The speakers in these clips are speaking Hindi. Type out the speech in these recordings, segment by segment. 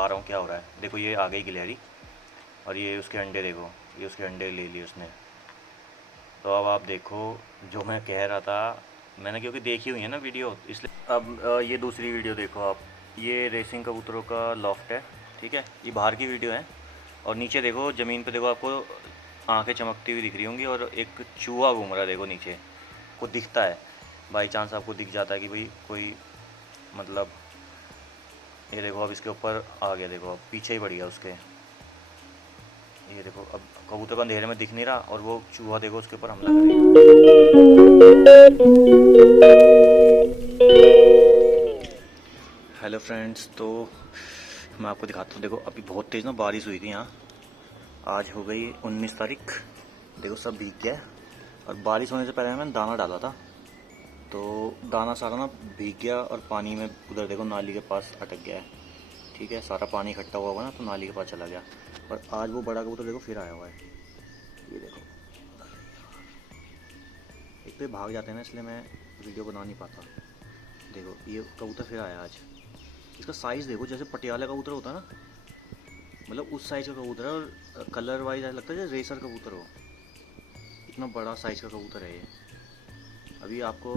बता रहा हूँ क्या हो रहा है। देखो ये आ गई गिलहरी और ये उसके अंडे देखो, ये उसके अंडे ले लिए उसने। तो अब आप देखो, जो मैं कह रहा था, मैंने क्योंकि देखी हुई है ना वीडियो, इसलिए अब ये दूसरी वीडियो देखो आप। ये रेसिंग कबूतरों का लॉफ्ट है, ठीक है, ये बाहर की वीडियो है। और नीचे देखो, ज़मीन पे देखो, आपको आंखें चमकती हुई दिख रही होंगी और एक चूहा घूम रहा है देखो नीचे, को दिखता है। बाई चांस आपको दिख जाता है कि भाई कोई, मतलब ये देखो अब इसके ऊपर आ गया, देखो अब पीछे ही पड़ गया उसके। ये देखो अब कबूतर को अंधेरे में दिख नहीं रहा और वो चूहा देखो उसके ऊपर हमला करेगा। हेलो फ्रेंड्स, तो मैं आपको दिखाता हूँ। देखो अभी बहुत तेज़ ना बारिश हुई थी यहाँ। आज हो गई 19 तारीख। देखो सब भीग गया है। और बारिश होने से पहले मैंने दाना डाला था, तो दाना सारा ना भीग गया और पानी में उधर देखो नाली के पास अटक गया है। ठीक है, सारा पानी इकट्ठा हुआ होगा ना, तो नाली के पास चला गया। और आज वो बड़ा कबूतर देखो फिर आया हुआ है। ये देखो, एक तो ये भाग जाते हैं ना, इसलिए मैं वीडियो बना नहीं पाता। देखो ये कबूतर फिर आया आज। इसका साइज़ देखो, जैसे पटियाला कबूतर होता है ना, मतलब उस साइज़ का कबूतर है। और कलर वाइज ऐसा लगता है जैसे रेसर कबूतर हो, इतना बड़ा साइज़ का कबूतर है ये। अभी आपको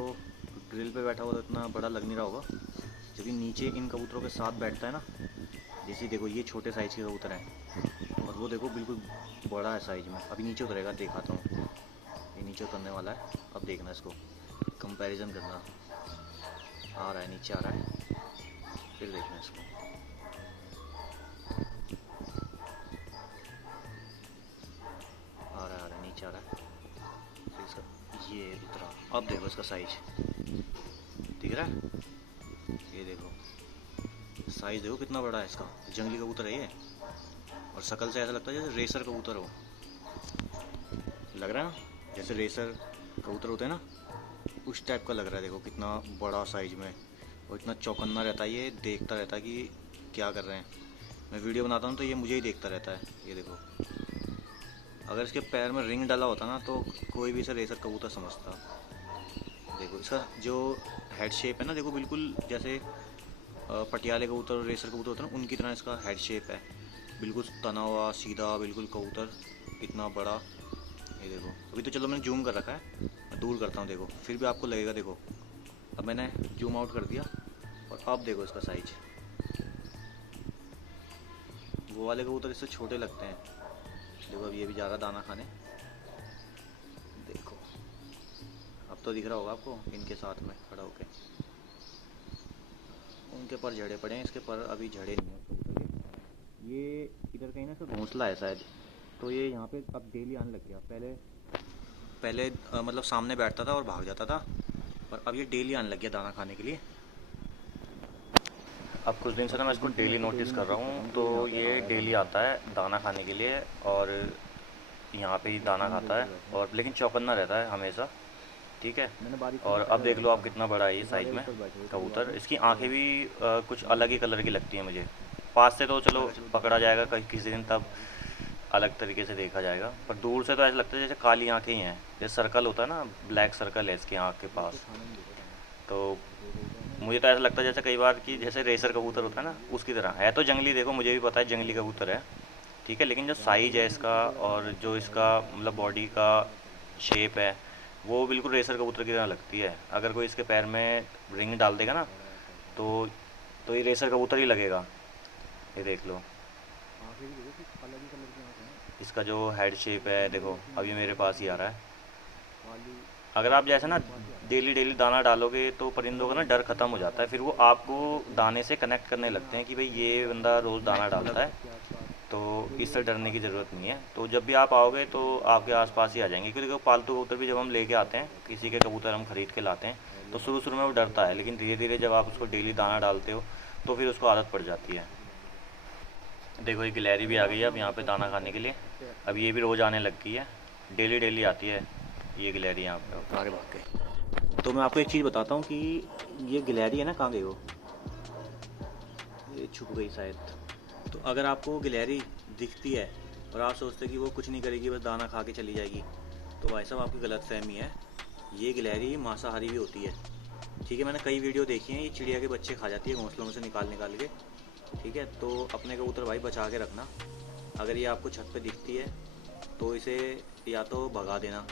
ग्रिल पे बैठा हुआ तो इतना बड़ा लग नहीं रहा होगा, जबकि नीचे इन कबूतरों के साथ बैठता है ना, जैसे देखो ये छोटे साइज़ के कबूतर हैं और वो देखो बिल्कुल बड़ा है साइज़ में। अभी नीचे उतरेगा, दिखाता हूँ। ये नीचे उतरने वाला है, अब देखना इसको, कंपैरिजन करना। आ रहा है, नीचे आ रहा है, फिर देखना इसको। आ रहा है, नीचे आ रहा है, फिर इसका ये उतरा। अब देखो इसका साइज दिख रहा है। ये देखो साइज देखो कितना बड़ा है इसका। जंगली कबूतर है ये, और शक्ल से ऐसा लगता है जैसे रेसर कबूतर हो। लग रहा है ना जैसे रेसर कबूतर होते हैं ना, उस टाइप का लग रहा है। देखो कितना बड़ा साइज में, और इतना चौकन्ना रहता है, ये देखता रहता है कि क्या कर रहे हैं। मैं वीडियो बनाता हूँ तो ये मुझे ही देखता रहता है। ये देखो, अगर इसके पैर में रिंग डाला होता ना तो कोई भी इसे रेसर कबूतर समझता। देखो इसका जो हेड शेप है ना, देखो बिल्कुल जैसे पटियाले कबूतर और रेसर कबूतर होते हैं ना, उनकी तरह इसका हेड शेप है। बिल्कुल तना हुआ सीधा बिल्कुल कबूतर, इतना बड़ा। ये देखो, अभी तो चलो मैंने जूम कर रखा है, मैं दूर करता हूँ। देखो फिर भी आपको लगेगा। देखो अब मैंने जूम आउट कर दिया और अब देखो इसका साइज। वो वाले कबूतर इससे छोटे लगते हैं। देखो अब ये भी जा रहा दाना खाने। देखो अब तो दिख रहा होगा आपको, इनके साथ में खड़ा होके। उनके पर झड़े पड़े हैं, इसके पर अभी झड़े नहीं हैं कबूतर के। ये इधर कहीं ना इसका घोंसला है शायद, तो ये यहाँ पे अब डेली आने लग गया। पहले पहले मतलब सामने बैठता था और भाग जाता था, और अब ये डेली आने लग गया दाना खाने के लिए। अब कुछ दिन से ना मैं इसको डेली नोटिस कर रहा हूँ, तो ये डेली आता है दाना खाने के लिए और यहाँ पे ही दाना खाता है, और लेकिन चौकन्ना रहता है हमेशा। ठीक है, और अब देख लो आप कितना बड़ा है ये साइज़ में कबूतर। इसकी आंखें भी कुछ अलग ही कलर की लगती हैं मुझे। पास से तो चलो पकड़ा जाएगा कहीं किसी दिन, तब अलग तरीके से देखा जाएगा, पर दूर से तो ऐसा लगता है जैसे काली आंखें ही हैं, जैसे सर्कल होता है ना, ब्लैक सर्कल है इसकी आँख के पास। तो मुझे तो ऐसा लगता है जैसे कई बार कि जैसे रेसर कबूतर होता है ना, उसकी तरह है। तो जंगली, देखो मुझे भी पता है जंगली कबूतर है, ठीक है, लेकिन जो साइज़ है इसका और जो इसका मतलब बॉडी का शेप है, वो बिल्कुल रेसर कबूतर की तरह लगती है। अगर कोई इसके पैर में रिंग डाल देगा ना, तो ये रेसर कबूतर ही लगेगा। ये देख लो, इसका जो हेड शेप है देखो, अभी मेरे पास ही आ रहा है। अगर आप जैसे ना डेली डेली दाना डालोगे तो परिंदों का ना डर ख़त्म हो जाता है, फिर वो आपको दाने से कनेक्ट करने लगते हैं कि भाई ये बंदा रोज़ दाना डालता है, तो इससे डरने की ज़रूरत नहीं है। तो जब भी आप आओगे तो आपके आसपास ही आ जाएंगे, क्योंकि देखो पालतू कबूतर भी जब हम लेके आते हैं, किसी के कबूतर हम ख़रीद के लाते हैं, तो शुरू शुरू में वो डरता है, लेकिन धीरे धीरे जब आप उसको डेली दाना डालते हो तो फिर उसको आदत पड़ जाती है। देखो ये गिलहरी भी आ गई है अब यहाँ पे दाना खाने के लिए। अब ये भी रोज़ आने लग गई है, डेली डेली आती है ये गिलहरी यहाँ पे। आगे भाग के तो मैं आपको एक चीज़ बताता हूँ कि ये गिलहरी है ना, कहाँ गई वो, ये छुप गई शायद। तो अगर आपको गिलहरी दिखती है और आप सोचते कि वो कुछ नहीं करेगी, बस दाना खा के चली जाएगी, तो भाई साहब आपकी गलत फहमी है। ये गिलहरी मांसाहारी भी होती है। ठीक है, मैंने कई वीडियो देखी हैं, ये चिड़िया के बच्चे खा जाती है घोंसलों में से निकाल निकाल के। ठीक है। तो अपने कबूतर भाई बचा के रखना। अगर ये आपको छत पे दिखती है तो इसे या तो भगा देना,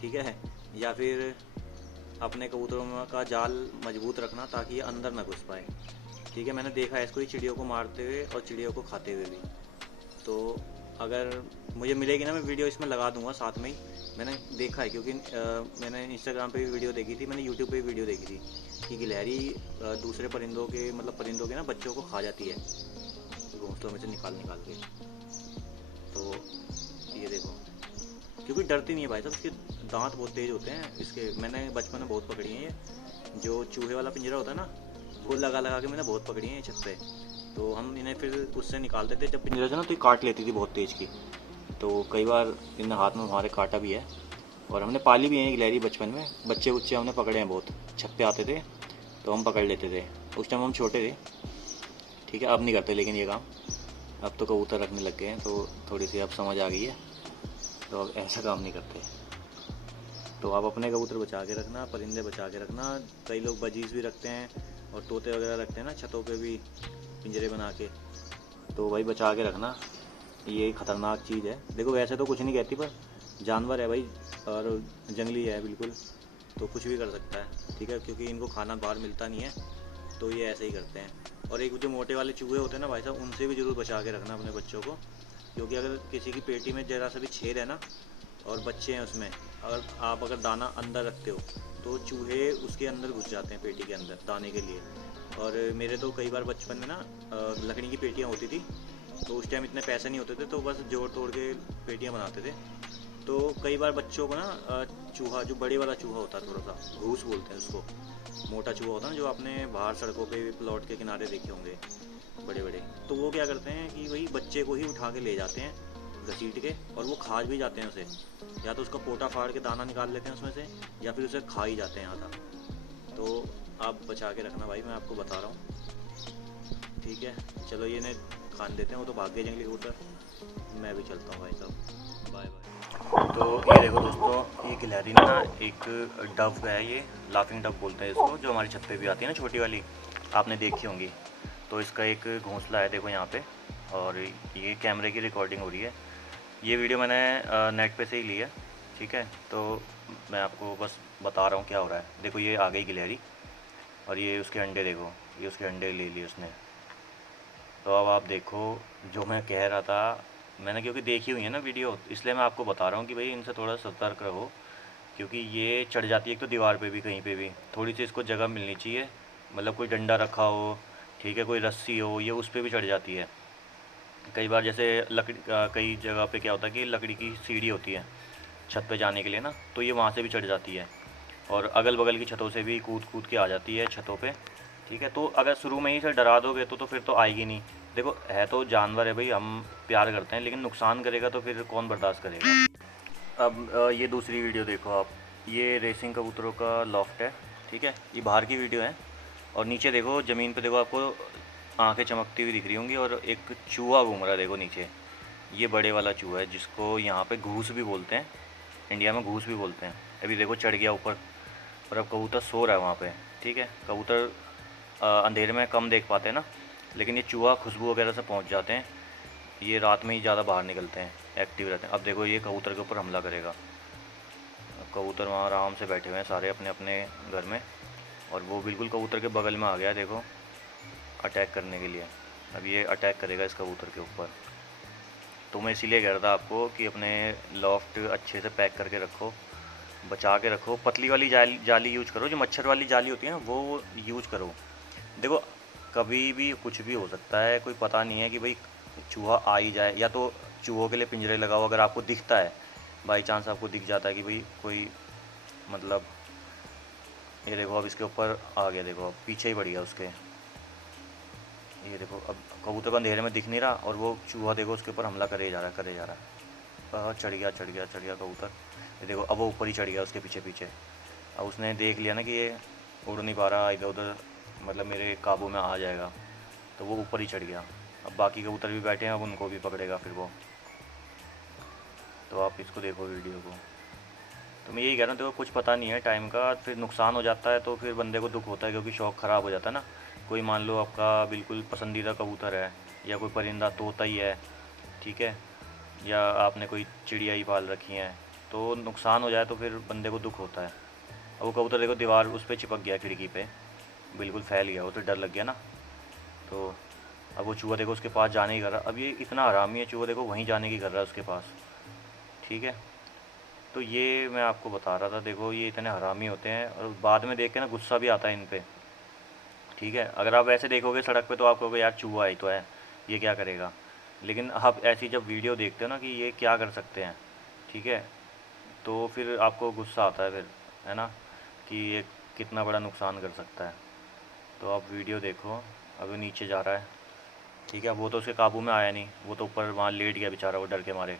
ठीक है, या फिर अपने कबूतरों का जाल मजबूत रखना ताकि ये अंदर ना घुस पाए, ठीक है। मैंने देखा है इसको ही चिड़ियों को मारते हुए और चिड़ियों को खाते हुए भी। तो अगर मुझे मिलेगी ना, मैं वीडियो इसमें लगा दूंगा साथ में ही। मैंने देखा है क्योंकि मैंने इंस्टाग्राम पे भी वीडियो देखी थी, मैंने यूट्यूब पे भी वीडियो देखी थी कि गिलहरी दूसरे परिंदों के मतलब परिंदों के ना बच्चों को खा जाती है घोंसलों में से निकाल निकाल के। तो ये देखो, क्योंकि डरती नहीं है भाई साहब, इसके दांत बहुत तेज होते हैं इसके। मैंने बचपन में बहुत पकड़ी हैं ये, जो चूहे वाला पिंजरा होता है ना, वो लगा लगा के मैंने बहुत पकड़ी हैं छत पे। तो हम इन्हें फिर उससे निकालते थे जब पिंजरा से ना, तो ये काट लेती थी बहुत तेज की। तो कई बार इन हाथ में हमारे काटा भी है। और हमने पाली भी है गिलहरी बचपन में, बच्चे बुच्चे हमने पकड़े हैं बहुत। छत पे आते थे तो हम पकड़ लेते थे, उस टाइम हम छोटे थे, ठीक है। अब नहीं करते लेकिन ये काम, अब तो कबूतर रखने लग गए हैं तो थोड़ी सी अब समझ आ गई है, तो अब ऐसा काम नहीं करते। तो आप अपने कबूतर बचा के रखना, परिंदे बचा के रखना। कई लोग बजीज भी रखते हैं और तोते वगैरह रखते हैं ना छतों पे भी पिंजरे बना के, तो भाई बचा के रखना। ये खतरनाक चीज़ है। देखो वैसे तो कुछ नहीं कहती, पर जानवर है भाई और जंगली है बिल्कुल, तो कुछ भी कर सकता है, ठीक है। क्योंकि इनको खाना बाहर मिलता नहीं है तो ये ऐसे ही करते हैं। और एक जो मोटे वाले चूहे होते हैं ना भाई साहब, उनसे भी ज़रूर बचा के रखना अपने बच्चों को। क्योंकि अगर किसी की पेटी में ज़रा सा भी छेद है ना और बच्चे हैं उसमें, अगर दाना अंदर रखते हो तो चूहे उसके अंदर घुस जाते हैं पेटी के अंदर दाने के लिए। और मेरे तो कई बार बचपन में ना लकड़ी की पेटियाँ होती थी, तो उस टाइम इतने पैसे नहीं होते थे तो बस जोड़ तोड़ के पेटियाँ बनाते थे। तो कई बार बच्चों को ना चूहा, जो बड़े वाला चूहा होता है, थोड़ा सा घूस बोलते हैं उसको, मोटा चूहा होता है ना, जो आपने बाहर सड़कों पे प्लॉट के किनारे देखे होंगे बड़े बड़े, तो वो क्या करते हैं कि वही बच्चे को ही उठा के ले जाते हैं घसीट के, और वो खा भी जाते हैं उसे। या तो उसका पोटा फाड़ के दाना निकाल लेते हैं उसमें से, या फिर उसे खा ही जाते हैं आधा। तो आप बचा के रखना भाई, मैं आपको बता रहा हूँ, ठीक है। चलो ये इन्हें खान देते हैं, वो तो भाग गए जंगली कबूतर, मैं भी चलता हूँ भाई साहब, बाय बाय। तो ये देखो दोस्तों, ये गिलहरी ना एक डव है, ये लाफिंग डव बोलते हैं इसको, जो हमारी छत पे भी आती है ना छोटी वाली, आपने देखी होंगी। तो इसका एक घोंसला है देखो यहाँ पे, और ये कैमरे की रिकॉर्डिंग हो रही है। ये वीडियो मैंने नेट पे से ही ली है, ठीक है। तो मैं आपको बस बता रहा हूँ क्या हो रहा है। देखो ये आ गई गिलहरी, और ये उसके अंडे देखो, ये उसके अंडे ले लिए उसने। तो अब आप देखो, जो मैं कह रहा था, मैंने क्योंकि देखी हुई है ना वीडियो, इसलिए मैं आपको बता रहा हूँ कि भाई इनसे थोड़ा सतर्क रहो। क्योंकि ये चढ़ जाती है एक तो दीवार पे भी, कहीं पे भी थोड़ी सी इसको जगह मिलनी चाहिए, मतलब कोई डंडा रखा हो, ठीक है, कोई रस्सी हो, ये उस पर भी चढ़ जाती है। कई बार जैसे लकड़ी कई जगह पे क्या होता है कि लकड़ी की सीढ़ी होती है छत पे जाने के लिए ना, तो ये वहाँ से भी चढ़ जाती है, और अगल बगल की छतों से भी कूद कूद के आ जाती है छतों पे, ठीक है। तो अगर शुरू में ही से डरा दोगे तो फिर तो आएगी नहीं। देखो है तो जानवर है भाई, हम प्यार करते हैं, लेकिन नुकसान करेगा तो फिर कौन बर्दाश्त करेगा। अब ये दूसरी वीडियो देखो आप, ये रेसिंग कबूतरों का लॉफ्ट है, ठीक है। ये बाहर की वीडियो है, और नीचे देखो ज़मीन पे देखो, आपको आंखें चमकती हुई दिख रही होंगी, और एक चूहा घूम रहा है देखो नीचे। ये बड़े वाला चूहा है जिसको यहाँ पे घूस भी बोलते हैं, इंडिया में घूस भी बोलते हैं। अभी देखो चढ़ गया ऊपर, और अब कबूतर सो रहा है वहाँ पे, ठीक है। कबूतर अंधेरे में कम देख पाते हैं ना, लेकिन ये चूहा खुशबू वगैरह से पहुँच जाते हैं। ये रात में ही ज़्यादा बाहर निकलते हैं, एक्टिव रहते हैं। अब देखो ये कबूतर के ऊपर हमला करेगा। कबूतर वहाँ आराम से बैठे हुए हैं सारे अपने अपने घर में, और वो बिल्कुल कबूतर के बगल में आ गया है देखो, अटैक करने के लिए। अब ये अटैक करेगा इस कबूतर के ऊपर। तो मैं इसीलिए कह रहा था आपको कि अपने लॉफ्ट अच्छे से पैक करके रखो, बचा के रखो। पतली वाली जाली यूज करो, जो मच्छर वाली जाली होती है ना वो यूज करो। देखो कभी भी कुछ भी हो सकता है, कोई पता नहीं है कि भाई चूहा आ ही जाए, या तो चूहों के लिए पिंजरे लगाओ। अगर आपको दिखता है, बाई चांस आपको दिख जाता है कि भाई कोई, मतलब ये देखो अब इसके ऊपर आ गया, देखो अब पीछे ही पड़ गया उसके। ये देखो अब कबूतर को अंधेरे में दिख नहीं रहा, और वो चूहा देखो उसके ऊपर हमला करे जा रहा है, करे जा रहा है। चढ़ गया चढ़ गया चढ़ गया कबूतर। ये देखो अब वो ऊपर ही चढ़ गया उसके पीछे पीछे। अब उसने देख लिया ना कि ये उड़ नहीं पा रहा इधर उधर, मतलब मेरे काबू में आ जाएगा, तो वो ऊपर ही चढ़ गया। अब बाकी कबूतर भी बैठे हैं, अब उनको भी पकड़ेगा फिर वो। तो आप इसको देखो वीडियो को। तो मैं यही कह रहा हूँ, देखो कुछ पता नहीं है टाइम का, फिर नुकसान हो जाता है तो फिर बंदे को दुख होता है, क्योंकि शौक़ ख़राब हो जाता है ना। कोई मान लो आपका बिल्कुल पसंदीदा कबूतर है, या कोई परिंदा तोता ही है, ठीक है, या आपने कोई चिड़िया ही पाल रखी हैं, तो नुकसान हो जाए तो फिर बंदे को दुख होता है। अब वो कबूतर देखो दीवार उस पर चिपक गया, खिड़की पे बिल्कुल फैल गया, वो तो डर लग गया ना। तो अब वो चूहा देखो उसके पास जाने की कर रहा, अब ये इतना हरामी है चूहा, देखो वहीं जाने की कर रहा है उसके पास, ठीक है। तो ये मैं आपको बता रहा था, देखो ये इतने हरामी होते हैं, और बाद में देख के ना गुस्सा भी आता है इन पे, ठीक है। अगर आप ऐसे देखोगे सड़क पे तो आप कहोगे यार चूहा ही तो है, ये क्या करेगा, लेकिन आप ऐसी जब वीडियो देखते हो ना कि ये क्या कर सकते हैं, ठीक है, तो फिर आपको गुस्सा आता है फिर, है ना, कि ये कितना बड़ा नुकसान कर सकता है। तो आप वीडियो देखो, अभी नीचे जा रहा है, ठीक है। वो तो उसके काबू में आया नहीं, वो तो ऊपर वहाँ लेट गया बेचारा, वो डर के मारे,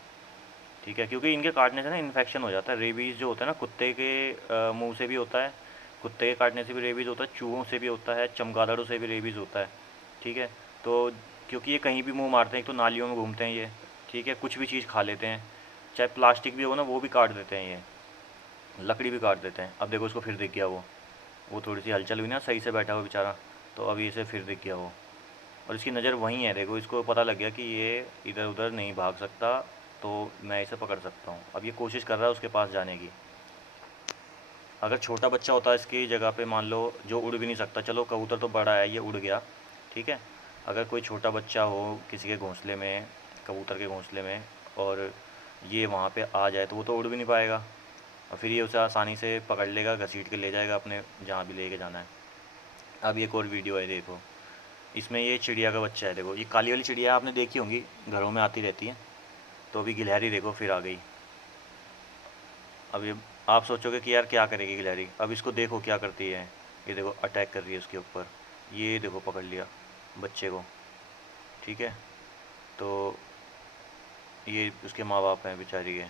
ठीक है। क्योंकि इनके काटने से ना इन्फेक्शन हो जाता है, रेबीज़ जो होता है ना कुत्ते के मुंह से भी होता है, कुत्ते के काटने से भी रेबीज़ होता है, चूहों से भी होता है, चमगादड़ों से भी रेबीज़ होता है, ठीक है। तो क्योंकि ये कहीं भी मुंह मारते हैं, एक तो नालियों में घूमते हैं ये, ठीक है, कुछ भी चीज़ खा लेते हैं, चाहे प्लास्टिक भी हो ना वो भी काट देते हैं ये, लकड़ी भी काट देते हैं। अब देखो उसको फिर दिख गया वो थोड़ी सी हलचल हुई ना, सही से बैठा हुआ बेचारा, तो अभी इसे फिर दिख गया वो, और इसकी नज़र वहीं है, देखो इसको पता लग गया कि ये इधर उधर नहीं भाग सकता, तो मैं इसे पकड़ सकता हूँ। अब ये कोशिश कर रहा है उसके पास जाने की। अगर छोटा बच्चा होता है इसकी जगह पे, मान लो जो उड़ भी नहीं सकता, चलो कबूतर तो बड़ा है ये उड़ गया, ठीक है। अगर कोई छोटा बच्चा हो किसी के घोंसले में, कबूतर के घोंसले में, और ये वहाँ पे आ जाए तो वो तो उड़ भी नहीं पाएगा, और फिर ये उसे आसानी से पकड़ लेगा, घसीट के ले जाएगा अपने जहाँ भी लेके जाना है। अब एक और वीडियो है देखो, इसमें ये चिड़िया का बच्चा है, देखो ये काली वाली चिड़िया आपने देखी होंगी, घरों में आती रहती है। तो अभी गिलहरी देखो फिर आ गई। अब ये आप सोचोगे कि यार क्या करेगी गिलहरी, अब इसको देखो क्या करती है, ये देखो अटैक कर रही है उसके ऊपर, ये देखो पकड़ लिया बच्चे को, ठीक है। तो ये उसके माँ बाप हैं बेचारी के,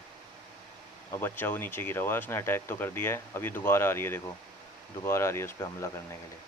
और बच्चा वो नीचे गिरा हुआ है, उसने अटैक तो कर दिया है, अब ये दोबारा आ रही है, देखो दोबारा आ रही है उस पर हमला करने के लिए।